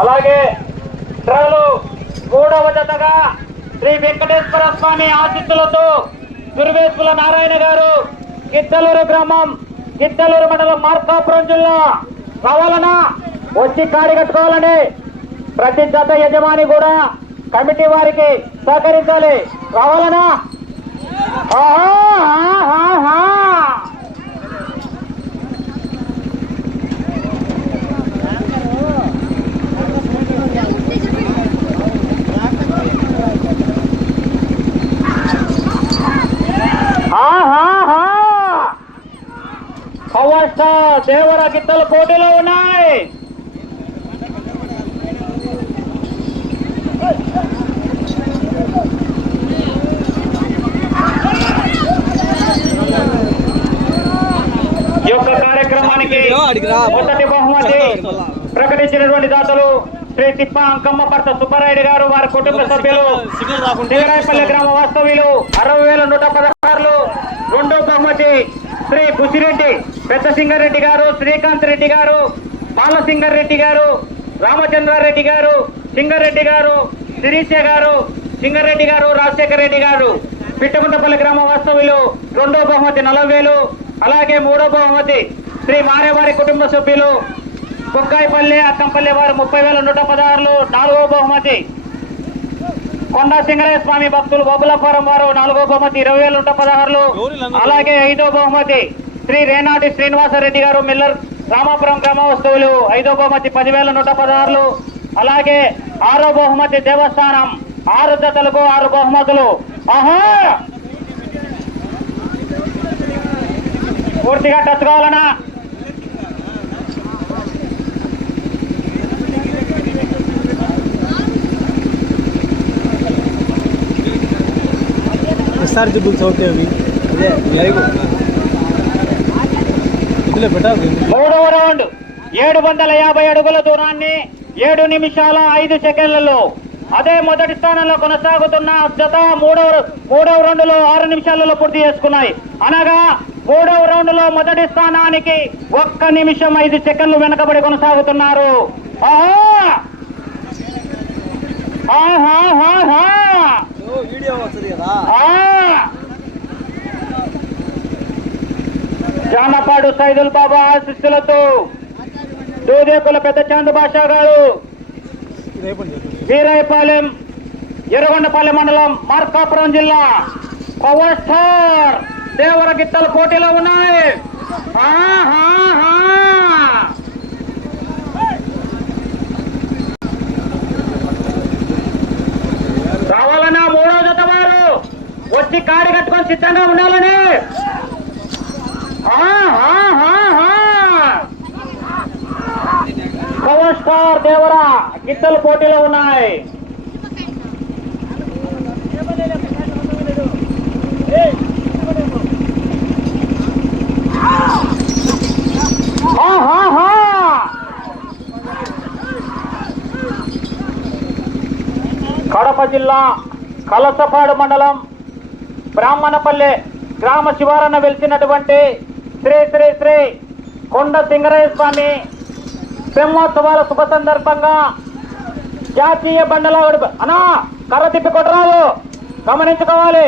అలాగే ట్రలు మూడవ జతగా శ్రీ వెంకటేశ్వర స్వామి ఆశీస్సులతో దుర్వేశ్వల నారాయణ గారు గిద్దలూరు గ్రామం గిద్దలూరు మండలం మార్కాపురం జిల్లా రావాలన్నా వచ్చి కాడి కట్టుకోవాలని ప్రతి జత యజమాని కూడా కమిటీ వారికి సహకరించాలి. రావాలన్నా పవర్ స్టార్ దేవర గిత్తల పోటీలో ఉన్నాయి. ఈ యొక్క కార్యక్రమానికి మొదటి బహుమతి ప్రకటించినటువంటి దాతలు శ్రీ తిప్ప అంకమ్మ భర్త సుబ్బారాయుడు గారు, వారి కుటుంబ సభ్యులు, దిగరాయపల్లి గ్రామ వాస్తవ్యులు 60,116. రెండో బహుమతి శ్రీ బుసిరెడ్డి పెద్ద సింగారెడ్డి గారు, శ్రీకాంత్ రెడ్డి గారు, బాలసింగారెడ్డి గారు, రామచంద్రారెడ్డి గారు, సింగారెడ్డి గారు, శిరీష గారు, సింగారెడ్డి గారు, రాజశేఖర రెడ్డి గారు, పిట్టగుంటపల్లి గ్రామ వాస్తవ్యులు. రెండో బహుమతి 40,000. అలాగే మూడో బహుమతి శ్రీ మారేవారి కుటుంబ సభ్యులు బొగ్గాయిపల్లి అక్కంపల్లి వారు 30,116. నాలుగో బహుమతి కొండా సింగరయ్య స్వామి భక్తులు బొబ్బులపురం వారు నాలుగో బహుమతి 20,116. అలాగే ఐదో బహుమతి శ్రీ రేనాటి శ్రీనివాసరెడ్డి గారు మిల్లర్ రామాపురం గ్రామ వస్తువులు ఐదో బహుమతి 10,116. అలాగే ఆరో బహుమతి దేవస్థానం 6 జతలకు 6 బహుమతులు. ఆహా పూర్తిగా టచ్ కావాలనా మూడవ రౌండ్ 750 అడుగుల దూరాన్ని 7 నిమిషాల 5 సెకండ్లలో. అదే మొదటి స్థానంలో కొనసాగుతున్న జత మూడవ రౌండ్ లో 6 నిమిషాలలో పూర్తి చేసుకున్నాయి. అనగా మూడవ రౌండ్ లో మొదటి స్థానానికి 1 నిమిషం 5 సెకండ్లు వెనకబడి కొనసాగుతున్నారు. జానపాడు సైదుల్ బాబా ఆశీస్సులతో దూదేకుల పెద్ద చందు భాషా గారు, వీరాయపాలెం ఎర్రగొండపల్లి మండలం మార్కాపురం జిల్లా పవర్ స్టార్ దేవర గిత్తల పోటీలో ఉన్నాయి. రావాలన్నా మూడో జత వారు వచ్చి కాడి కట్టుకొని సిద్ధంగా ఉండాలని. పవర్ స్టార్ దేవర గిత్తల పోటీలో ఉన్నాయి. కడప జిల్లా కలసపాడు మండలం బ్రాహ్మణపల్లె గ్రామ శివారణ వెలిసినటువంటి శ్రీ శ్రీ శ్రీ కొండ సింగరయ్య స్వామి బ్రహ్మోత్సవాల శుభ సందర్భంగా జాతీయ బండలాగుడు అనా కర్ర తిప్పి కొట్టరాదు, గమనించుకోవాలి.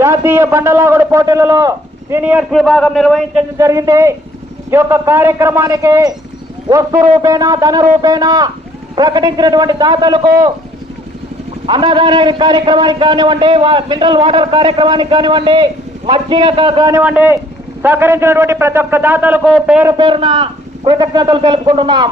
జాతీయ బండలాగుడు పోటీలలో సీనియర్స్ విభాగం నిర్వహించడం జరిగింది. ఈ యొక్క కార్యక్రమానికి వస్తు రూపేణ ధన రూపేణ ప్రకటించినటువంటి దాతలకు అన్నదాన కార్యక్రమానికి కానివ్వండి, మినరల్ వాటర్ కార్యక్రమానికి కానివ్వండి, మజ్జిగ కానివ్వండి, సహకరించినటువంటి ప్రతి ఒక్క దాతలకు పేరు పేరున కృతజ్ఞతలు తెలుపుకుంటున్నాం.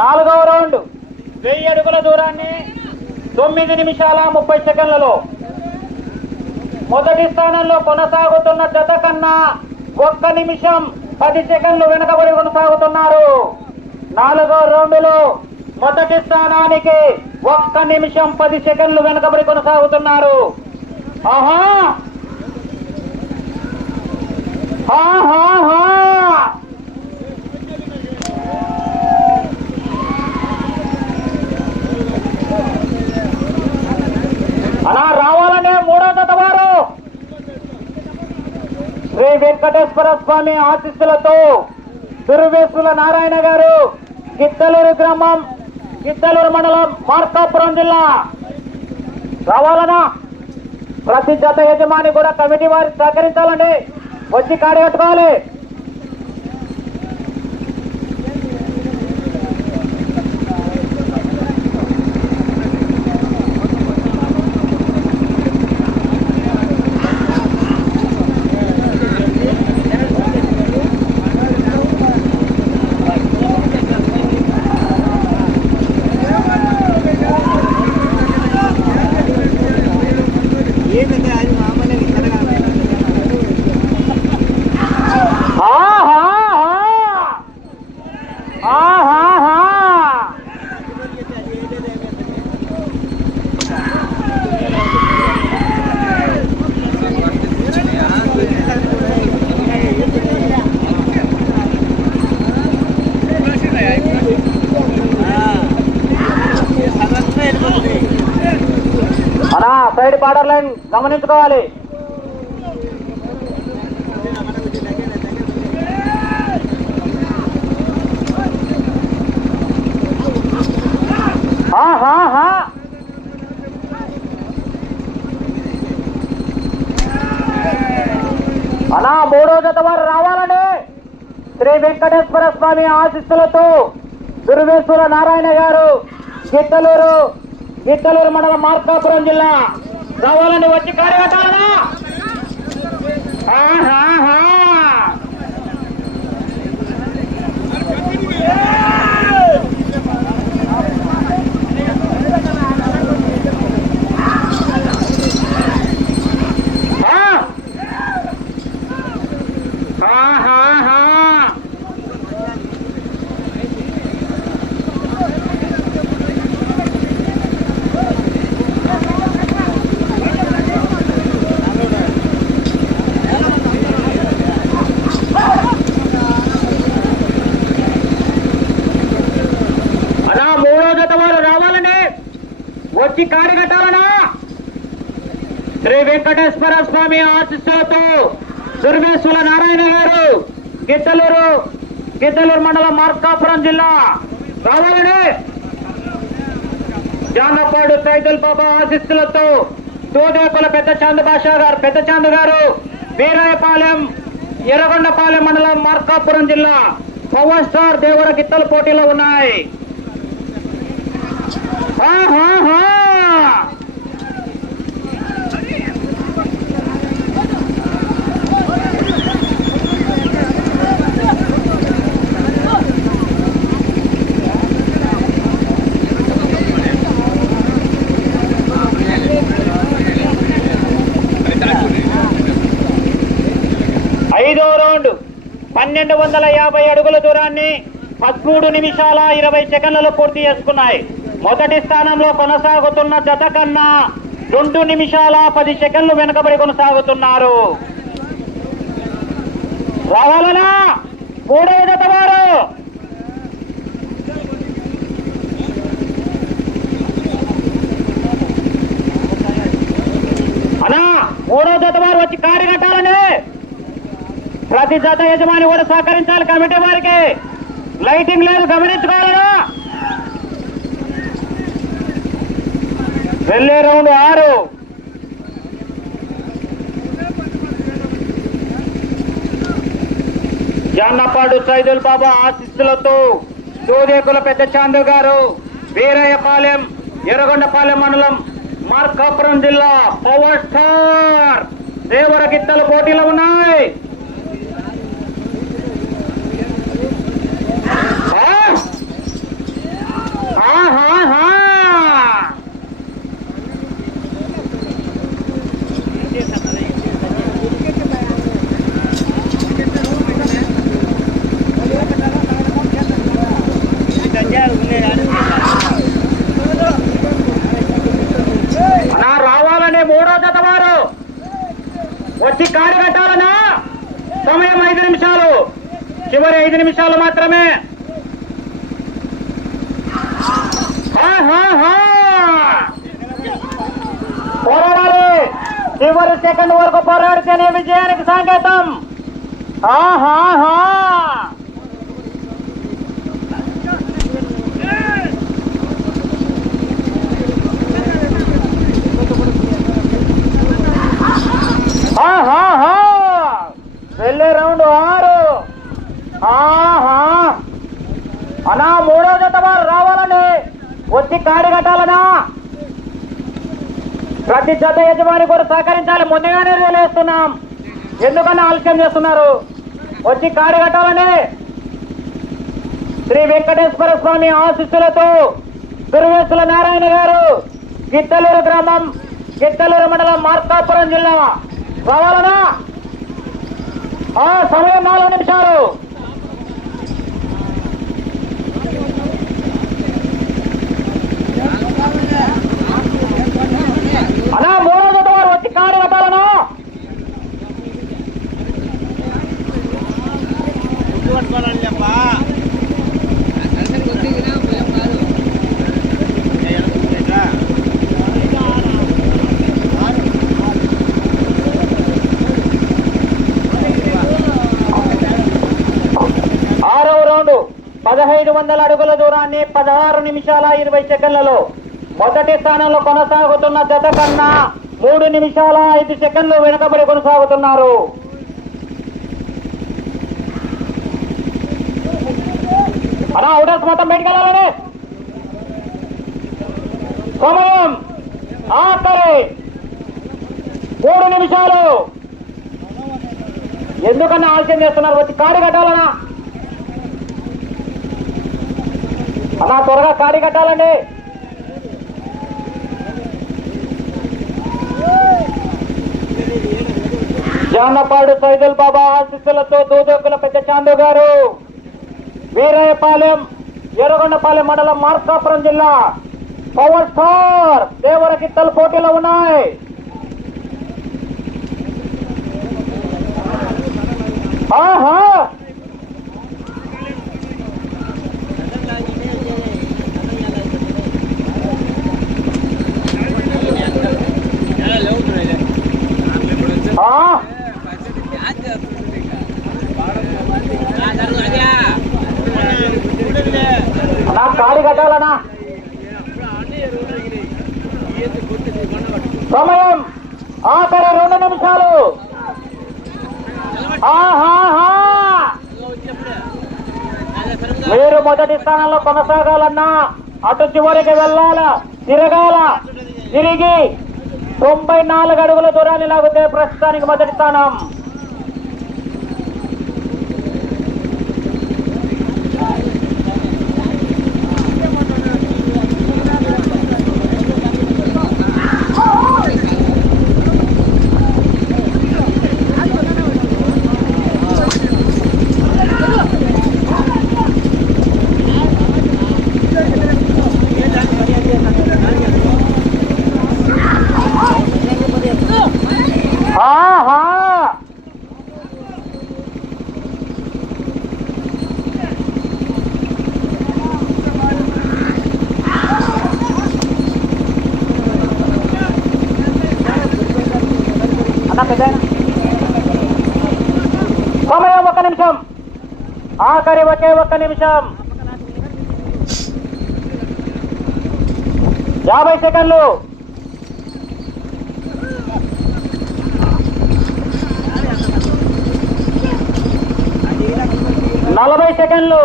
నాలుగవ రౌండ్ 1000 అడుగుల దూరాన్ని 9 నిమిషాల 30 సెకండ్లలో. మొదటి స్థానంలో కొనసాగుతున్న జత కన్నా 1 నిమిషం 10 సెకండ్లు వెనుకబడి కొనసాగుతున్నారు. 4వ రౌండ్లో మొదటి స్థానానికి 1 నిమిషం 10 సెకండ్లు వెనుకబడి కొనసాగుతున్నారు. అలా రావాలనే మూడో జత వారు శ్రీ వెంకటేశ్వర స్వామి ఆశీస్సులతో దుర్వేసుల నారాయణ గారు గిద్దలూరు గ్రామం గిద్దలూరు మండలం మార్కాపురం జిల్లా రావాలనా ప్రతి జత యజమాని కూడా కమిటీ వారి సహకరించాలండి వచ్చి కాడి కట్టుకోవాలి సైడ్ బార్డర్ లైన్ గమనించుకోవాలి అనా మూడో జత వారు రావాలండి శ్రీ వెంకటేశ్వర స్వామి ఆశీస్సులతో దుర్వేశ్వర నారాయణ గారు గిద్దలూరు మండలం మార్కాపురం జిల్లా రావాలని వచ్చి కాడి కట్టాలనా వచ్చి కాడి కట్టాలనా శ్రీ వెంకటేశ్వర స్వామి ఆశీస్సులతో దుర్వేశ్వర నారాయణ గారు గిద్దలూరు మండలం మార్కాపురం జిల్లా రావాలని జానపాడు సైదుల్ బాబా ఆశీస్సులతో తోదేకుల పెద్ద చాంద్ గారు వీరాయపాలెం ఎర్రగొండపాలెం మండలం మార్కాపురం జిల్లా పవర్ స్టార్ దేవుడ గిత్తలు పోటీలో ఉన్నాయి ఐదో రౌండ్ 1250 అడుగుల దూరాన్ని 13 నిమిషాల 20 సెకండ్లలో పూర్తి చేసుకున్నాయి. మొదటి స్థానంలో కొనసాగుతున్న జత కన్నా 2 నిమిషాల 10 సెకండ్లు వెనుకబడి కొనసాగుతున్నారు. రావాలనా మూడవ జత వారు అనా మూడవ జత వారు వచ్చి కాడి కట్టాలని ప్రతి జత యజమాని కూడా సహకరించాలి. కమిటీ వారికి లైటింగ్ లేదు, గమనించుకోవాలనా. వెళ్ళే రౌండ్ 6. జాన్నపాడు సైదుల్ బాబా ఆశీస్సులతో సోదేకుల పెద్ద చాందు గారు వీరయ్యపాలెం ఎర్రగొండపాలెం మండలం మార్కాపురం జిల్లా పవర్ స్టార్ దేవర గిత్తల పోటీలో ఉన్నాయి. రావాలనే మూడో జత వారు వచ్చి కాడి కట్టాలనా చివరి 5 నిమిషాలు మాత్రమే. పోరాడాలి, చివరి సెకండ్ వరకు పోరాడితేనే విజయానికి సంకేతం. వెళ్ళే రౌండ్ 6. అనా 3వ జత వారు రావాలండి, వచ్చి కాడి కట్టాలనా. ప్రతి జత యజమాని కూడా సహకరించాలి. ముందుగానే తెలియజేస్తున్నాం, ఎందుకన్నా ఆలస్యం చేస్తున్నారు. వచ్చి కాడి కట్టాలండి. శ్రీ వెంకటేశ్వర స్వామి ఆశీస్సులతో దుర్వేసుల నారాయణ గారు, గిద్దలూరు గ్రామం, గిద్దలూరు మండలం, మార్కాపురం జిల్లా రావాలనా. సమయం 4 నిమిషాలు. అలా 3వ జత వారు వచ్చి కాడి కట్టాలనా. ఆరవ రౌండ్ 1500 అడుగుల దూరాన్ని 16 నిమిషాల 20 సెకండ్లలో మొదటి స్థానంలో కొనసాగుతున్న జత కన్నా 3 నిమిషాల 5 సెకండ్లు వెనుకబడి కొనసాగుతున్నారు. అలా అవుటర్స్ మొత్తం బయటికి వెళ్ళాలని. సమయం ఆఖరి 3 నిమిషాలు. ఎందుకన్నా ఆలస్యం చేస్తున్నారు, వచ్చి కాడి కట్టాలనా. అలా త్వరగా కాడి కట్టాలండి. జానపాడు సైదుల్ బాబా ఆశీస్సులతో దూదోకుల పెద్ద చాందు గారు, వీరయ్యపాలెం, ఎర్రగొండపాలెం మండలం, మార్కాపురం జిల్లా, పవర్ స్టార్ దేవరకిత్తలు పోటీలో ఉన్నాయి. కాడి కట్టాలనా. సమయం ఆఖరి 2 నిమిషాలు. మీరు మొదటి స్థానంలో కొనసాగాలన్నా అటు చివరికి వెళ్ళాలా, తిరగాల, తిరిగి 94 అడుగుల దూరాన్ని లాగితే ప్రస్తుతానికి మొదటి స్థానం. సమయం 1 నిమిషం. ఆఖరి ఒకే 1 నిమిషం 50 సెకండ్లు. 40 సెకండ్లు.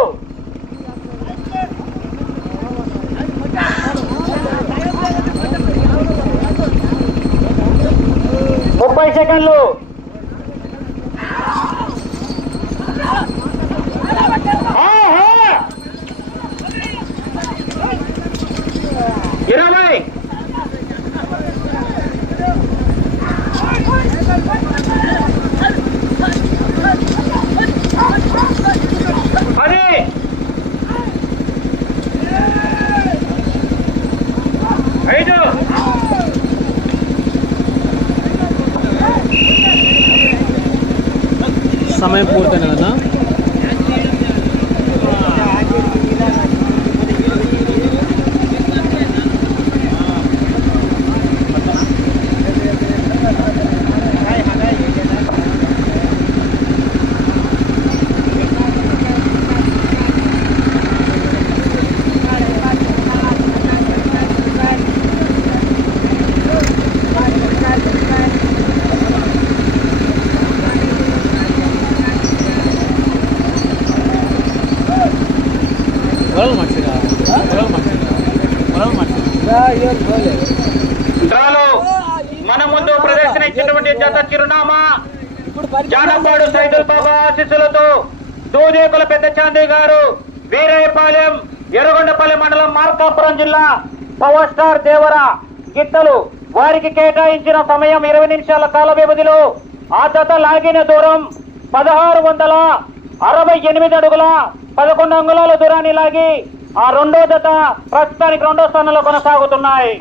30 సెకండ్లు. 20. సమయం పూర్తయిన కదా. డ్రాలో మన ముందు ప్రదర్శన ఇచ్చినటువంటి జత చిరునామా జానపాడు సైదుల్ బాబా ఆశీస్సులతో దూదేకుల పెద్ద చాందీ గారు, వీరయ్యపాలెం, ఎర్రగొండపల్లి మండలం, మార్కాపురం జిల్లా, పవర్ స్టార్ దేవర గిత్తలు. వారికి కేటాయించిన సమయం 20 నిమిషాల కాల వ్యవధిలో ఆ జత లాగిన దూరం 1668 అడుగుల 11 అంగుళాల దూరాన్ని లాగి ఆ రెండో జత ప్రస్తుతానికి రెండో స్థానంలో కొనసాగుతున్నాయి.